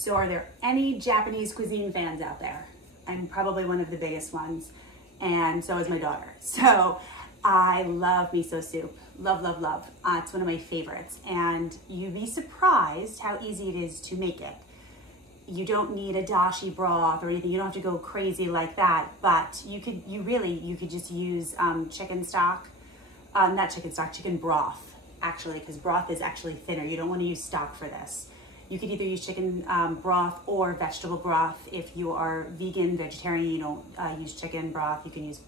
So are there any Japanese cuisine fans out there? I'm probably one of the biggest ones, and so is my daughter. So I love miso soup. Love, love, love. It's one of my favorites, and you'd be surprised how easy it is to make it. You don't need a dashi broth or anything. You don't have to go crazy like that, but you could just use chicken stock, chicken broth, actually, because broth is actually thinner. You don't want to use stock for this. You could either use chicken broth or vegetable broth. If you are vegan, vegetarian, you don't use chicken broth, you can use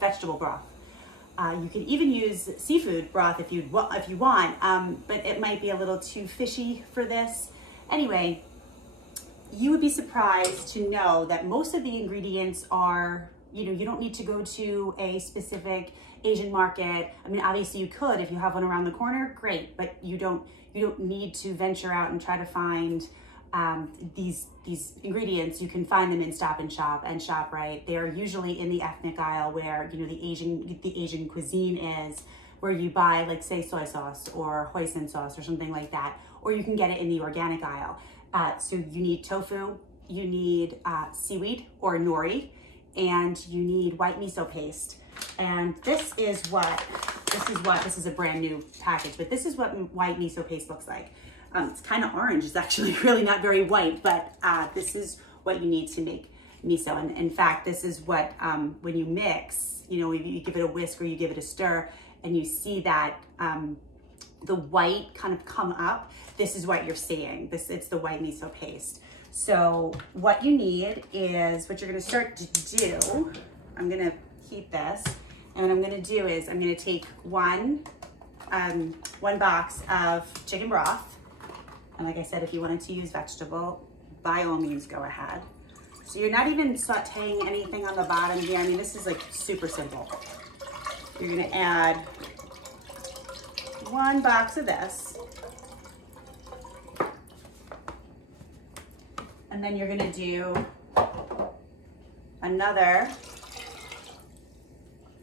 vegetable broth. You can even use seafood broth if you want, but it might be a little too fishy for this. Anyway, you would be surprised to know that most of the ingredients are, you don't need to go to a specific Asian market. I mean, obviously you could if you have one around the corner, great, but you don't need to venture out and try to find these ingredients. You can find them in Stop and Shop and ShopRite. They're usually in the ethnic aisle where the Asian cuisine is, where you buy, like, say, soy sauce or hoisin sauce or something like that, or you can get it in the organic aisle. So you need tofu, you need seaweed or nori, and you need white miso paste. And this is a brand new package, but this is what white miso paste looks like. It's kind of orange. It's actually really not very white, but this is what you need to make miso. And in fact, this is what, when you mix, you give it a whisk or you give it a stir, and you see that the white kind of come up, this is what you're seeing. It's the white miso paste. So what you need is, what you're gonna start to do, I'm gonna heat this, and what I'm gonna do is I'm gonna take one box of chicken broth. And like I said, if you wanted to use vegetable, by all means, go ahead. So you're not even sauteing anything on the bottom here. I mean, this is like super simple. You're gonna add one box of this. And then you're gonna do another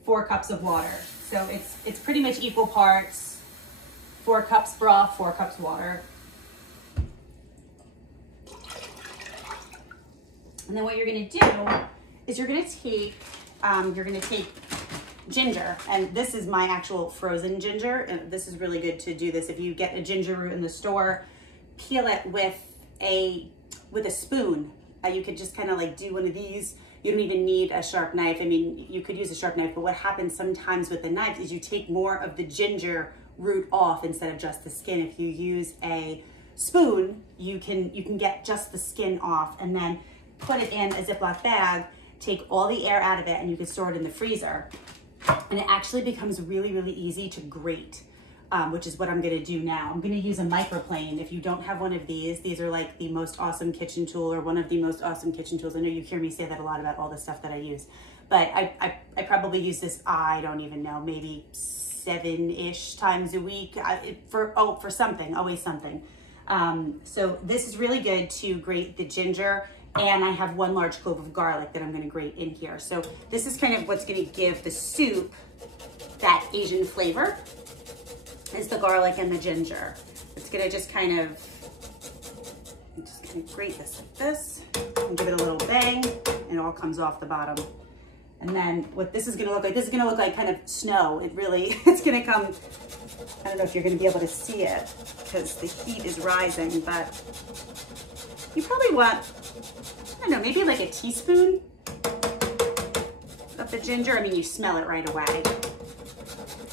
4 cups of water. So it's pretty much equal parts, 4 cups broth, 4 cups water. And then what you're gonna do is you're gonna take ginger, and this is my actual frozen ginger, and this is really good to do this. If you get a ginger root in the store, peel it with a spoon. You could just kind of like do one of these. You don't even need a sharp knife. I mean, you could use a sharp knife, but what happens sometimes with the knife is you take more of the ginger root off instead of just the skin. If you use a spoon, you can get just the skin off, and then put it in a Ziploc bag, take all the air out of it, and you can store it in the freezer. And it actually becomes really, really easy to grate, which is what I'm gonna do now. I'm gonna use a microplane. If you don't have one of these are like the most awesome kitchen tool, or one of the most awesome kitchen tools. I know you hear me say that a lot about all the stuff that I use, but I probably use this, I don't even know, maybe 7-ish times a week for something, always something. So this is really good to grate the ginger, and I have 1 large clove of garlic that I'm gonna grate in here. So this is kind of what's gonna give the soup that Asian flavor, is the garlic and the ginger. It's gonna just kind of grate this like this, and give it a little bang, and it all comes off the bottom. And then what this is gonna look like, kind of snow. It's gonna come, I don't know if you're gonna be able to see it because the heat is rising, but you probably want, I don't know, maybe like a teaspoon of the ginger. I mean, you smell it right away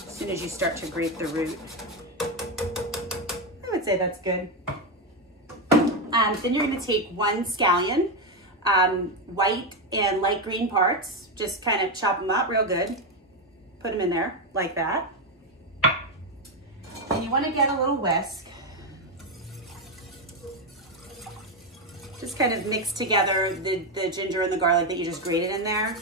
as soon as you start to grate the root. I would say that's good. Then you're gonna take 1 scallion, white and light green parts, just kind of chop them up real good. Put them in there like that. And you wanna get a little whisk. Just kind of mix together the ginger and the garlic that you just grated in there.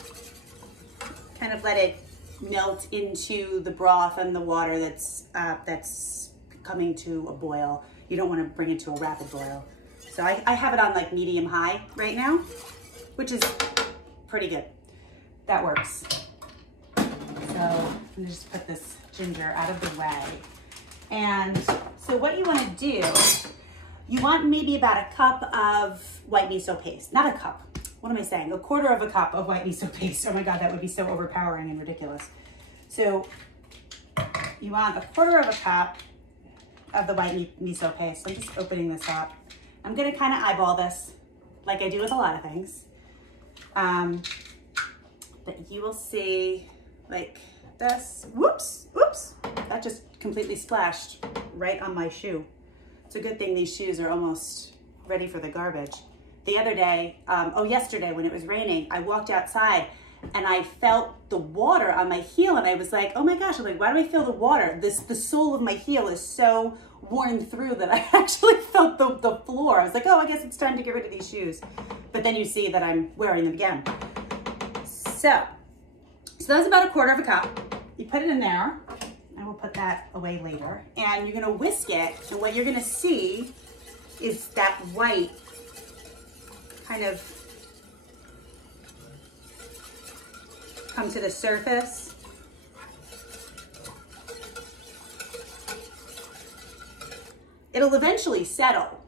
Kind of let it melt into the broth and the water that's coming to a boil. You don't want to bring it to a rapid boil. So I have it on like medium high right now, which is pretty good. That works. So I'm gonna just put this ginger out of the way. And so what you want to do, You want maybe about a cup of white miso paste. Not a cup. What am I saying? A quarter of a cup of white miso paste. Oh my God, that would be so overpowering and ridiculous. So you want a quarter of a cup of the white miso paste. I'm just opening this up. I'm gonna kind of eyeball this like I do with a lot of things. But you will see like this. Whoops, whoops. That just completely splashed right on my shoe. It's a good thing these shoes are almost ready for the garbage. The other day, yesterday when it was raining, I walked outside and I felt the water on my heel and I was like, oh my gosh, I'm like, why do I feel the water? The sole of my heel is so worn through that I actually felt the floor. I was like, oh, I guess it's time to get rid of these shoes. But then you see that I'm wearing them again. So that's about a quarter of a cup. You put it in there. I will put that away later. And you're gonna whisk it. And what you're gonna see is that white kind of come to the surface. It'll eventually settle.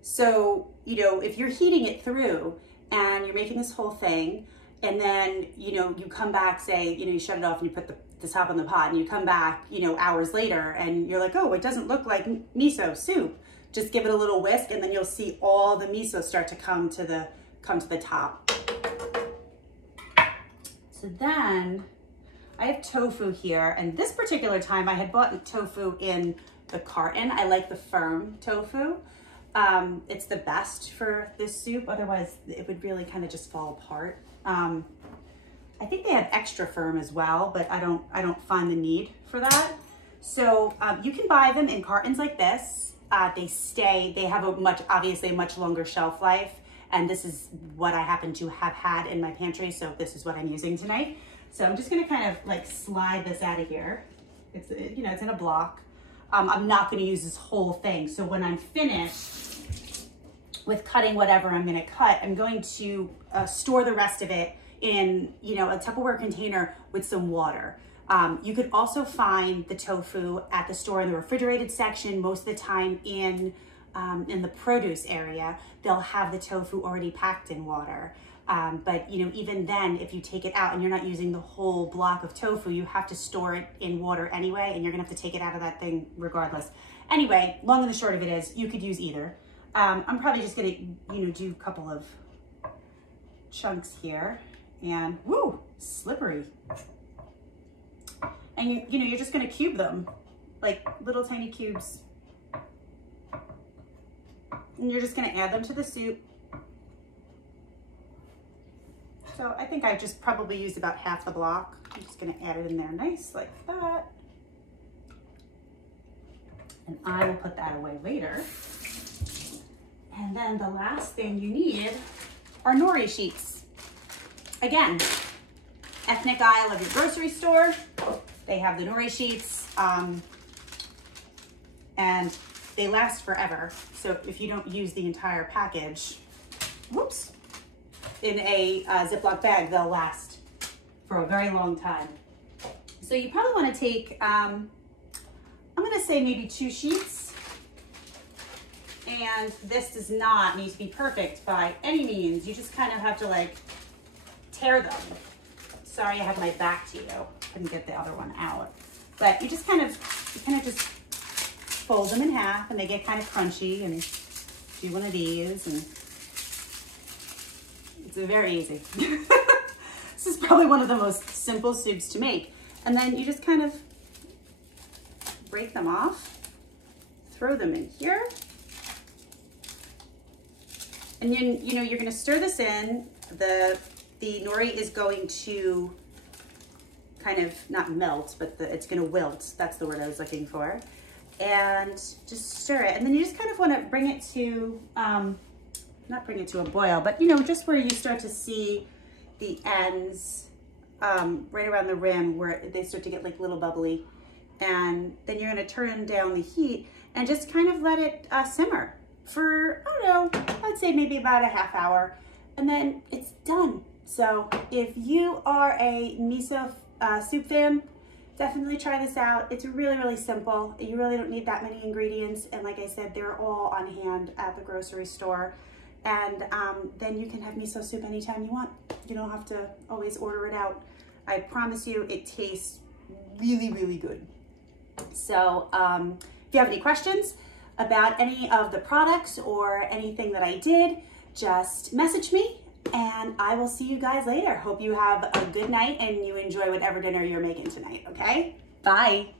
So, you know, if you're heating it through and you're making this whole thing, and then, you know, you come back, say, you know, you shut it off and you put the top on the pot and you come back, you know, hours later and you're like, oh, it doesn't look like miso soup. Just give it a little whisk and then you'll see all the miso start to come to the top. So then I have tofu here, and this particular time I had bought tofu in the carton. I like the firm tofu. It's the best for this soup. Otherwise it would really kind of just fall apart. I think they have extra firm as well, but I don't find the need for that. So you can buy them in cartons like this. They have obviously a much longer shelf life, and this is what I happen to have had in my pantry, so this is what I'm using tonight. So I'm just gonna kind of like slide this out of here. It's, you know, it's in a block. I'm not gonna use this whole thing. So when I'm finished with cutting whatever I'm gonna cut, I'm going to store the rest of it in, you know, a Tupperware container with some water. You could also find the tofu at the store in the refrigerated section. Most of the time in the produce area, they'll have the tofu already packed in water. But you know, even then, if you take it out and you're not using the whole block of tofu, you have to store it in water anyway, and you're gonna have to take it out of that thing regardless. Anyway, long and the short of it is, you could use either. I'm probably just gonna, you know, do a couple of chunks here, and woo, slippery. And you know, you're just gonna cube them, like little tiny cubes. And you're just gonna add them to the soup. So I think I just probably used about half the block. I'm just gonna add it in there nice like that. And I will put that away later. And then the last thing you need are nori sheets. Again, ethnic aisle of your grocery store. They have the nori sheets, and they last forever. So if you don't use the entire package, whoops, in a Ziploc bag, they'll last for a very long time. So you probably want to take, I'm going to say maybe 2 sheets. And this does not need to be perfect by any means. You just kind of have to like tear them. Sorry, I have my back to you. Couldn't get the other one out. But you just kind of just fold them in half, and they get kind of crunchy, and do one of these, and it's very easy. This is probably one of the most simple soups to make. And then you just kind of break them off, throw them in here, and then, you know, you're gonna stir this in. The nori is going to kind of not melt, but it's gonna wilt. That's the word I was looking for. And just stir it. And then you just kind of wanna bring it to, not bring it to a boil, but you know, just where you start to see the ends, right around the rim where they start to get like little bubbly. And then you're gonna turn down the heat and just kind of let it simmer for, I don't know, I'd say maybe about a half hour. And then it's done. So if you are a miso soup fan, definitely try this out. It's really, really simple. You really don't need that many ingredients. And like I said, they're all on hand at the grocery store. And then you can have miso soup anytime you want. You don't have to always order it out. I promise you, it tastes really, really good. So if you have any questions about any of the products or anything that I did, just message me and I will see you guys later. Hope you have a good night and you enjoy whatever dinner you're making tonight, okay? Bye.